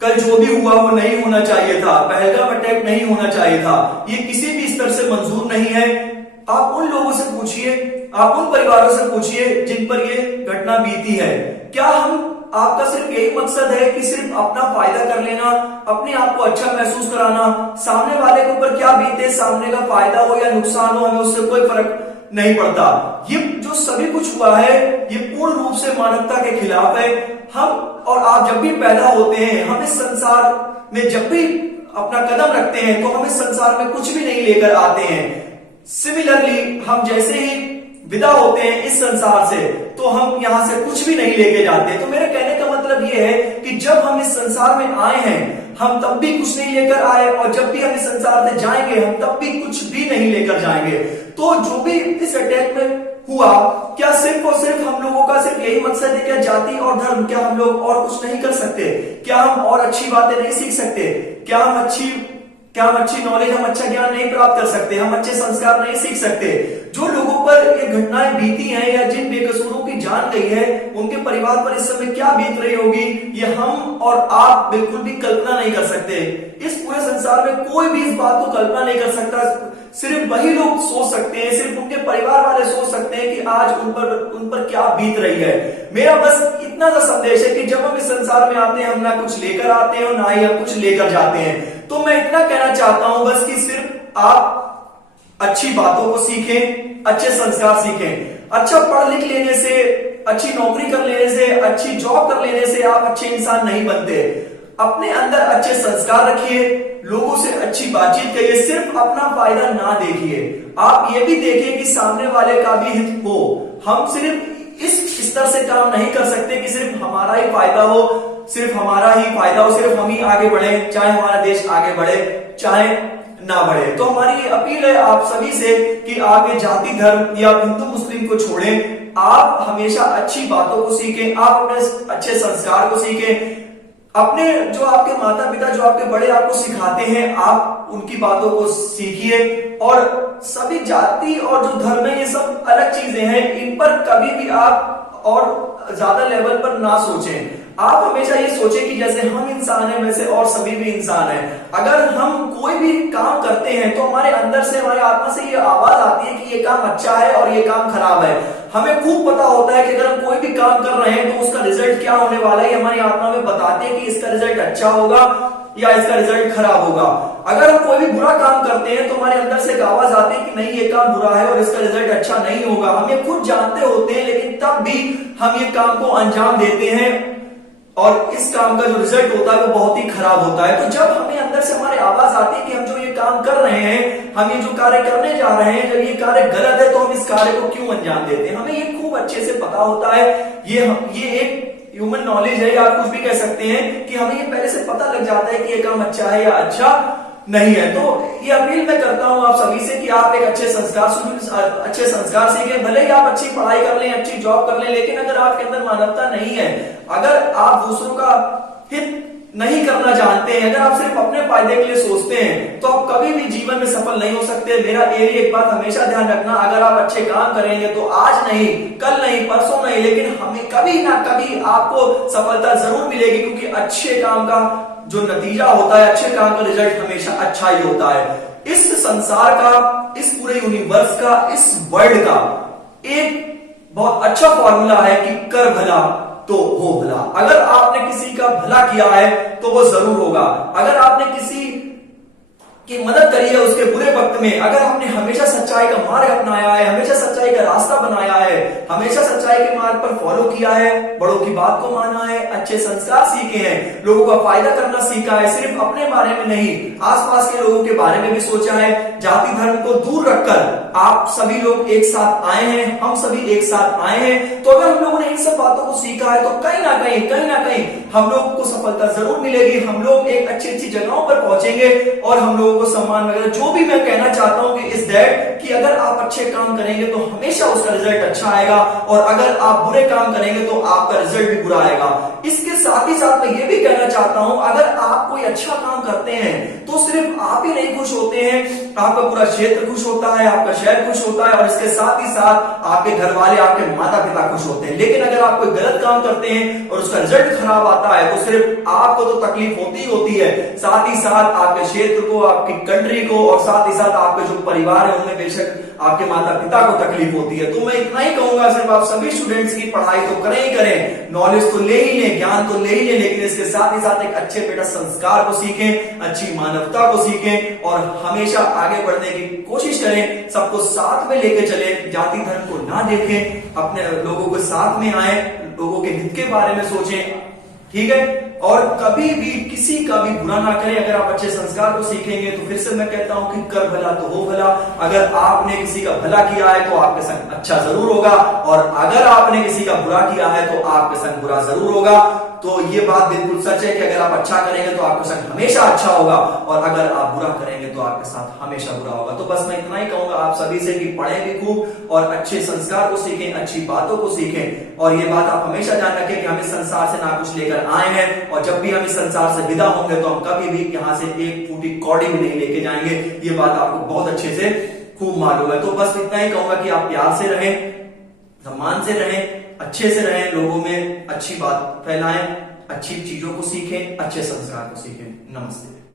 कल जो भी हुआ वो नहीं होना चाहिए था, पहलगाम अटैक नहीं होना चाहिए था, ये किसी भी स्तर से मंजूर नहीं है। आप उन लोगों से पूछिए, आप उन परिवारों से पूछिए जिन पर ये घटना बीती है, क्या आपका सिर्फ यही मकसद है कि सिर्फ अपना फायदा कर लेना, अपने आप को अच्छा महसूस कराना, सामने वाले के ऊपर क्या बीते, सामने का फायदा हो या नुकसान हो, हमें उससे कोई फर्क नहीं पड़ता। ये जो सभी कुछ हुआ है ये पूर्ण रूप से मानवता के खिलाफ है। हम और आप जब भी पैदा होते हैं, हम इस संसार में जब भी अपना कदम रखते हैं तो हम इस संसार में कुछ भी नहीं लेकर आते हैं। सिमिलरली हम जैसे ही विदा होते हैं इस संसार से तो हम यहां से कुछ भी नहीं लेके जाते। तो मेरे कहने का मतलब ये है कि जब हम इस संसार में आए हैं हम तब भी कुछ नहीं लेकर आए, और जब भी हम इस संसार से जाएंगे हम तब भी कुछ भी नहीं लेकर जाएंगे। तो जो भी इस अटैक में हुआ, क्या सिर्फ और सिर्फ हम लोगों का सिर्फ यही मकसद है? क्या जाति और धर्म, क्या हम लोग और कुछ नहीं कर सकते? क्या हम और अच्छी बातें नहीं सीख सकते? क्या हम अच्छी नॉलेज, हम अच्छा ज्ञान नहीं प्राप्त कर सकते? हम अच्छे संस्कार नहीं सीख सकते? जो लोगों पर ये घटनाएं बीती हैं या जिन बेकसूरों की जान गई है उनके परिवार पर इस समय क्या बीत रही होगी, ये हम और आप बिल्कुल भी कल्पना नहीं कर सकते। इस पूरे संसार में कोई भी इस बात को कल्पना नहीं कर सकता। सिर्फ वही लोग सोच सकते हैं, सिर्फ उनके परिवार वाले सोच सकते हैं कि आज उन पर क्या बीत रही है। मेरा बस इतना सा संदेश है कि जब हम इस संसार में आते हैं हम ना कुछ लेकर आते हैं और ना ही हम कुछ लेकर जाते हैं। तो मैं इतना कहना चाहता हूं बस कि सिर्फ आप अच्छी बातों को सीखें, अच्छे संस्कार सीखें। अच्छा पढ़ लिख लेने से, अच्छी नौकरी कर लेने से, अच्छी जॉब कर लेने से आप अच्छे इंसान नहीं बनते। अपने अंदर अच्छे संस्कार रखिए, लोगों से अच्छी बातचीत करिए, सिर्फ अपना फायदा ना देखिए। आप ये भी देखिए कि सामने वाले का भी हित हो। हम सिर्फ इस स्तर से काम नहीं कर सकते कि सिर्फ हमारा ही फायदा हो, सिर्फ हमारा ही फायदा हो, सिर्फ हम ही आगे बढ़े, चाहे हमारा देश आगे बढ़े चाहे ना बढ़े। तो हमारी ये अपील है आप सभी से कि आप ये जाति धर्म या हिंदू मुस्लिम को छोड़ें। आप हमेशा अच्छी बातों को सीखें, आप अपने अच्छे संस्कार को सीखें। अपने जो आपके माता पिता, जो आपके बड़े आपको सिखाते हैं, आप उनकी बातों को सीखिए। और सभी जाति और जो धर्म है ये सब अलग चीजें हैं, इन पर कभी भी आप और ज्यादा लेवल पर ना सोचें। आप हमेशा ये सोचें कि जैसे हम इंसान हैं वैसे और सभी भी इंसान हैं। अगर हम कोई भी काम करते हैं तो हमारे अंदर से, हमारे आत्मा से ये आवाज आती है कि ये काम अच्छा है और ये काम खराब है। हमें खूब पता होता है कि अगर हम कोई भी काम कर रहे हैं तो उसका रिजल्ट क्या होने वाला है, हमारी आत्मा में बताते हैं कि इसका रिजल्ट अच्छा होगा या इसका रिजल्ट खराब होगा। अगर हम कोई भी बुरा काम करते हैं तो हमारे अंदर से एक आवाज आती है कि नहीं ये काम बुरा है और इसका रिजल्ट अच्छा नहीं होगा। हम ये खुद जानते होते हैं लेकिन तब भी हम ये काम को अंजाम देते हैं और इस काम का जो रिजल्ट होता है वो बहुत ही खराब होता है। तो जब हमें अंदर से हमारी आवाज आती है कि हम जो ये काम कर रहे हैं, हम ये जो कार्य करने जा रहे हैं, जब ये कार्य गलत है तो हम इस कार्य को क्यों अंजाम देते हैं, हमें ये खूब अच्छे से पता होता है। ये एक ह्यूमन नॉलेज है या आप कुछ भी कह सकते हैं कि हमें ये पहले से पता लग जाता है कि ये काम अच्छा है या अच्छा नहीं है। तो ये अपील मैं करता हूं आप सभी से कि आप एक अच्छे संस्कार सीखें। भले ही आप अच्छी पढ़ाई कर लें, अच्छी जॉब कर लें, लेकिन अगर आपके अंदर मानवता नहीं है, अगर आप दूसरों का हित नहीं करना जानते हैं, अगर आप सिर्फ अपने फायदे के लिए सोचते हैं तो आप कभी भी जीवन में सफल नहीं हो सकते। मेरा एक बात हमेशा ध्यान रखना, अगर आप अच्छे काम करेंगे तो आज नहीं, कल नहीं, परसों नहीं, लेकिन हमें कभी ना कभी आपको सफलता जरूर मिलेगी, क्योंकि अच्छे काम का जो नतीजा होता है, अच्छे काम का रिजल्ट हमेशा अच्छा ही होता है। इस संसार का, इस पूरे यूनिवर्स का, इस वर्ल्ड का एक बहुत अच्छा फॉर्मूला है कि कर भला तो हो भला। अगर आपने किसी का भला किया है तो वो जरूर होगा। अगर आपने किसी की मदद करी है उसके बुरे वक्त में, अगर आपने हमेशा सच्चाई का मार्ग अपनाया है, हमेशा सच्चाई का रास्ता बनाया है, हमेशा सच्चाई के मार्ग पर फॉलो किया है, बड़ों की बात को माना है, अच्छे संस्कार सीखे हैं, लोगों का फायदा करना सीखा है, सिर्फ अपने बारे में नहीं आसपास के लोगों के बारे में भी सोचा है, जाति धर्म को दूर रखकर आप सभी लोग एक साथ आए हैं, हम सभी एक साथ आए हैं। तो अगर हम लोगों ने इन सब बातों को सीखा है तो कहीं ना कहीं हम लोग को सफलता जरूर मिलेगी। हम लोग एक अच्छी जगहों पर पहुंचेंगे और हम लोग को सम्मान वगैरह, जो भी मैं कहना चाहता हूं कि इज दैट कि अगर आप अच्छे काम करेंगे तो हमेशा उसका रिजल्ट अच्छा आएगा, और अगर आप बुरे काम करेंगे तो आपका रिजल्ट भी बुरा आएगा। इसके साथ ही साथ मैं ये भी कहना चाहता हूं, अगर आप कोई अच्छा काम करते हैं तो सिर्फ आप ही नहीं खुश होते हैं, आपका पूरा क्षेत्र खुश होता है, आपका शहर खुश होता है, और इसके साथ ही साथ आपके घर वाले, आपके माता पिता खुश होते हैं। लेकिन अगर आप कोई गलत काम करते हैं और उसका रिजल्ट खराब आता है तो सिर्फ आपको तो तकलीफ होती ही होती है, साथ ही साथ आपके क्षेत्र को, आपकी कंट्री को, और साथ ही साथ आपके जो परिवार है उनमें बेशक आपके माता पिता को तकलीफ होती है। तो मैं इतना ही कहूंगा, सिर्फ आप सभी स्टूडेंट्स की पढ़ाई तो करें ही करें, नॉलेज तो ले ही लें, ज्ञान तो ले ही लें, लेकिन इसके साथ ही साथ एक अच्छे बेटा संस्कार को सीखें, अच्छी मानवता को सीखें, और हमेशा आगे बढ़ने की कोशिश करें, सबको साथ में लेके चले, जाति धर्म को ना देखें, अपने लोगों के साथ में आए, लोगों के हित के बारे में सोचें, ठीक है। और कभी भी किसी का भी बुरा ना करें। अगर आप अच्छे संस्कार को सीखेंगे तो फिर से मैं कहता हूं कि कर भला तो हो भला। अगर आपने किसी का भला किया है तो आपके संग अच्छा जरूर होगा, और अगर आपने किसी का बुरा किया है तो आपके संग बुरा जरूर होगा। तो ये बात बिल्कुल सच है कि अगर आप अच्छा करेंगे तो आपके संग हमेशा अच्छा होगा, और अगर आप बुरा करेंगे तो आपके साथ हमेशा बुरा होगा। तो बस मैं इतना ही कहूंगा आप सभी से कि पढ़ें भी खूब और अच्छे संस्कार को सीखें, अच्छी बातों को सीखें, और ये बात आप हमेशा ध्यान रखें कि हम इस संसार से ना कुछ लेकर आए हैं, और जब भी हम इस संसार से विदा होंगे तो हम कभी भी यहाँ से एक फूटी कौड़ी भी नहीं लेके जाएंगे। ये बात आपको बहुत अच्छे से खूब मालूम है। तो बस इतना ही कहूंगा कि आप प्यार से रहें, सम्मान से रहें, अच्छे से रहें, लोगों में अच्छी बात फैलाएं, अच्छी चीजों को सीखें, अच्छे संस्कार को सीखें। नमस्ते।